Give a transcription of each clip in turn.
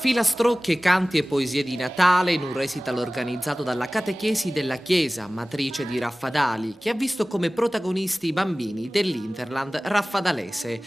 Filastrocche, canti e poesie di Natale in un recital organizzato dalla Catechesi della Chiesa, matrice di Raffadali, che ha visto come protagonisti i bambini dell'Interland raffadalese.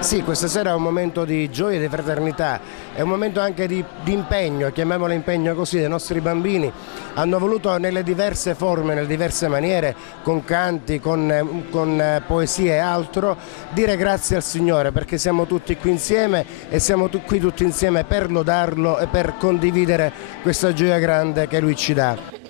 Sì, questa sera è un momento di gioia e di fraternità, è un momento anche di impegno, chiamiamolo impegno così, dei nostri bambini. Hanno voluto nelle diverse forme, nelle diverse maniere, con canti, con poesie e altro, dire grazie al Signore, perché siamo tutti qui insieme e siamo qui tutti insieme per lodarlo e per condividere questa gioia grande che Lui ci dà.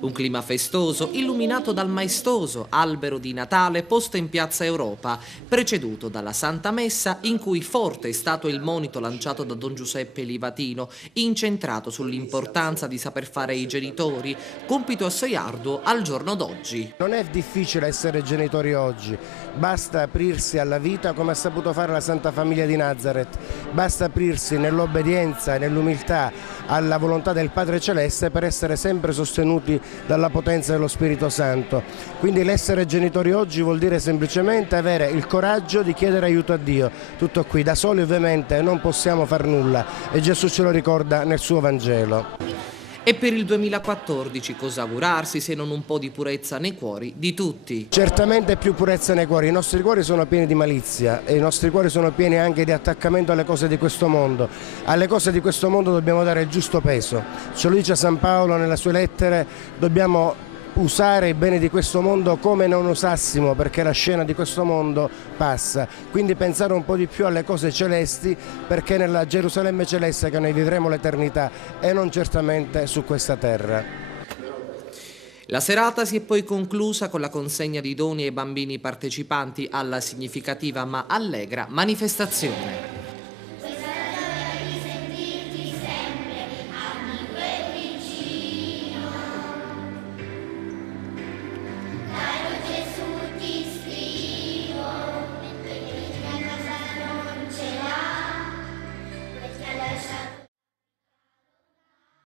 Un clima festoso, illuminato dal maestoso albero di Natale posto in Piazza Europa, preceduto dalla Santa Messa in cui forte è stato il monito lanciato da Don Giuseppe Livatino, incentrato sull'importanza di saper fare i genitori, compito assai arduo al giorno d'oggi. Non è difficile essere genitori oggi, basta aprirsi alla vita come ha saputo fare la Santa Famiglia di Nazareth, basta aprirsi nell'obbedienza e nell'umiltà alla volontà del Padre Celeste per essere sempre sostenuti dalla potenza dello Spirito Santo. Quindi l'essere genitori oggi vuol dire semplicemente avere il coraggio di chiedere aiuto a Dio. Tutto qui, da soli ovviamente non possiamo far nulla e Gesù ce lo ricorda nel suo Vangelo. E per il 2014 cosa augurarsi se non un po' di purezza nei cuori di tutti? Certamente più purezza nei cuori, i nostri cuori sono pieni di malizia e i nostri cuori sono pieni anche di attaccamento alle cose di questo mondo. Alle cose di questo mondo dobbiamo dare il giusto peso, ce lo dice San Paolo nelle sue lettere, dobbiamo usare i beni di questo mondo come non usassimo, perché la scena di questo mondo passa, quindi pensare un po' di più alle cose celesti, perché nella Gerusalemme celeste che noi vivremo l'eternità e non certamente su questa terra. La serata si è poi conclusa con la consegna di doni ai bambini partecipanti alla significativa ma allegra manifestazione.